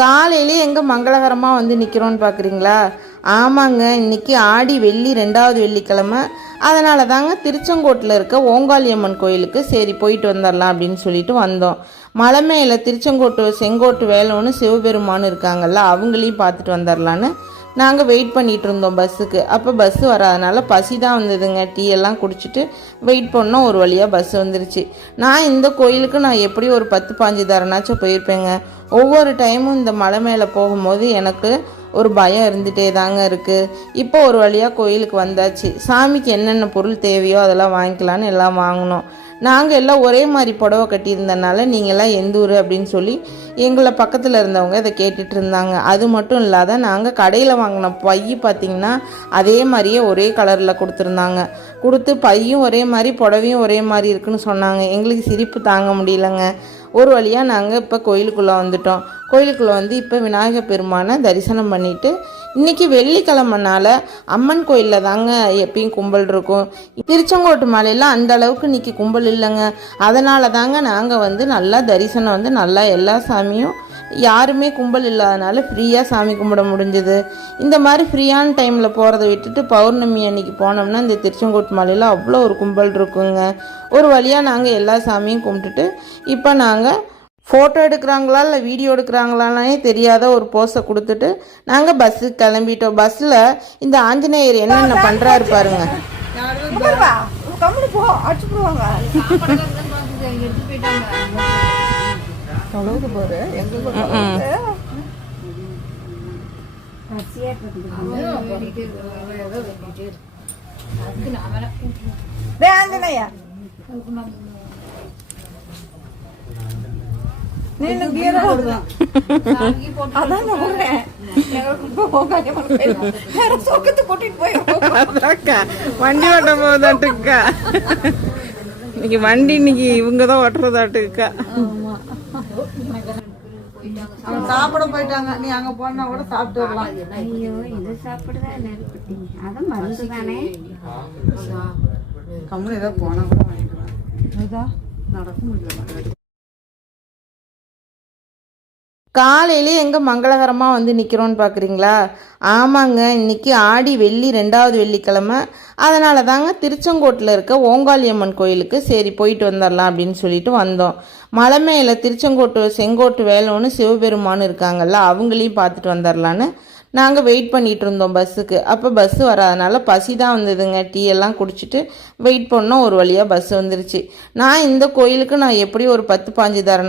காலையிலே எங்கே மங்களகரமாக வந்து நிற்கிறோன்னு பார்க்குறீங்களா? ஆமாங்க, இன்றைக்கி ஆடி வெள்ளி 2வது வெள்ளிக்கிழமை. அதனால தாங்க திருச்செங்கோட்டில் இருக்க ஓங்காளியம்மன் கோயிலுக்கு சரி போயிட்டு வந்துடலாம் அப்படின்னு சொல்லிட்டு வந்தோம். மலை மேலே செங்கோட்டு வேலோன்னு சிவபெருமான் இருக்காங்கல்ல, அவங்களையும் பார்த்துட்டு வந்துடலான்னு நாங்கள் வெயிட் பண்ணிகிட்டு இருந்தோம் பஸ்ஸுக்கு. அப்போ பஸ்ஸு வராதனால பசி தான் வந்ததுங்க. டீ எல்லாம் குடிச்சிட்டு வெயிட் பண்ணோம். ஒரு வழியாக பஸ் வந்துருச்சு. இந்த கோயிலுக்கு நான் எப்படி ஒரு 10-15 தரனாச்சும் போயிருப்பேங்க. ஒவ்வொரு டைமும் இந்த மலை மேலே போகும்போது எனக்கு ஒரு பயம் இருந்துகிட்டே தாங்க இருக்குது. இப்போ ஒரு வழியாக கோயிலுக்கு வந்தாச்சு. சாமிக்கு என்னென்ன பொருள் தேவையோ அதெல்லாம் வாங்கிக்கலான்னு எல்லாம் வாங்கினோம். நாங்கள் எல்லாம் ஒரே மாதிரி புடவை கட்டியிருந்தனால நீங்கள்லாம் எந்த ஊர் அப்படின்னு சொல்லி எங்களை பக்கத்தில் இருந்தவங்க இதை கேட்டுட்டு இருந்தாங்க. அது மட்டும் இல்லாத நாங்கள் கடையில் வாங்கின பை பார்த்திங்கன்னா அதே மாதிரியே ஒரே கலரில் கொடுத்து பையும் ஒரே மாதிரி புடவையும் ஒரே மாதிரி இருக்குன்னு சொன்னாங்க. எங்களுக்கு சிரிப்பு தாங்க முடியலங்க. ஒரு வழியாக நாங்கள் இப்போ கோயிலுக்குள்ளே வந்துட்டோம். கோயிலுக்குள்ளே வந்து இப்போ விநாயகர் பெருமானை தரிசனம் பண்ணிவிட்டு, இன்றைக்கி வெள்ளிக்கிழமைனால அம்மன் கோயிலில் தாங்க எப்பயும் கும்பல் இருக்கும். திருச்செங்கோட்டு மலையில் அந்த அளவுக்கு இன்றைக்கி கும்பல் இல்லைங்க. அதனால தாங்க நாங்கள் வந்து நல்லா தரிசனம் வந்து நல்லா எல்லா சாமியும் யாருமே கும்பல் இல்லாதனால ஃப்ரீயாக சாமி கும்பிட முடிஞ்சுது. இந்த மாதிரி ஃப்ரீயான டைமில் போகிறத விட்டுட்டு பௌர்ணமி அன்னைக்கு போனோம்னா இந்த திருச்செங்கோட்டு மலையில் அவ்வளோ ஒரு கும்பல் இருக்குங்க. ஒரு வழியாக நாங்கள் எல்லா சாமியும் கும்பிட்டுட்டு இப்போ நாங்கள் ஃபோட்டோ எடுக்கிறாங்களா இல்லை வீடியோ எடுக்கிறாங்களானே தெரியாத ஒரு போஸை கொடுத்துட்டு நாங்கள் பஸ்ஸுக்கு கிளம்பிட்டோம். பஸ்ஸில் இந்த ஆஞ்சநேயர் என்னென்ன பண்ணுறாரு பாருங்க. வண்டி ஓட்ட போதாட்டுக்கா, இன்னைக்கு வண்டி இன்னைக்கு இவங்க தான் ஓட்டுறதாட்டுக்கா. சாப்பிட போயிட்டாங்க. நீ அங்க போனா கூட சாப்பிட்டு வரலாம். ஐயோ, இது சாப்பிடுதா அதான் மருந்து தானே. கம்முனு ஏதோ போனா கூட வாங்கிக்கலாம். நடக்க முடியல. காலையிலே எங்கே மங்களகரமாக வந்து நிற்கிறோன்னு பார்க்குறீங்களா? ஆமாங்க, இன்றைக்கி ஆடி வெள்ளி 2வது வெள்ளிக்கிழமை. அதனால தாங்க திருச்செங்கோட்டில் இருக்க ஓங்காளியம்மன் கோயிலுக்கு சரி போயிட்டு வந்துடலாம் அப்படின்னு சொல்லிட்டு வந்தோம். மலை மேலே செங்கோட்டு வேலோன்னு சிவபெருமான் இருக்காங்கல்ல, அவங்களையும் பார்த்துட்டு வந்துடலான்னு நாங்கள் வெயிட் பண்ணிகிட்டு இருந்தோம் பஸ்ஸுக்கு. அப்போ பஸ்ஸு வராதனால பசி தான் வந்ததுங்க. டீ எல்லாம் குடிச்சிட்டு வெயிட் பண்ணோம். ஒரு வழியாக பஸ் வந்துருச்சு. இந்த கோயிலுக்கு நான் எப்படி ஒரு 10-15 தரனா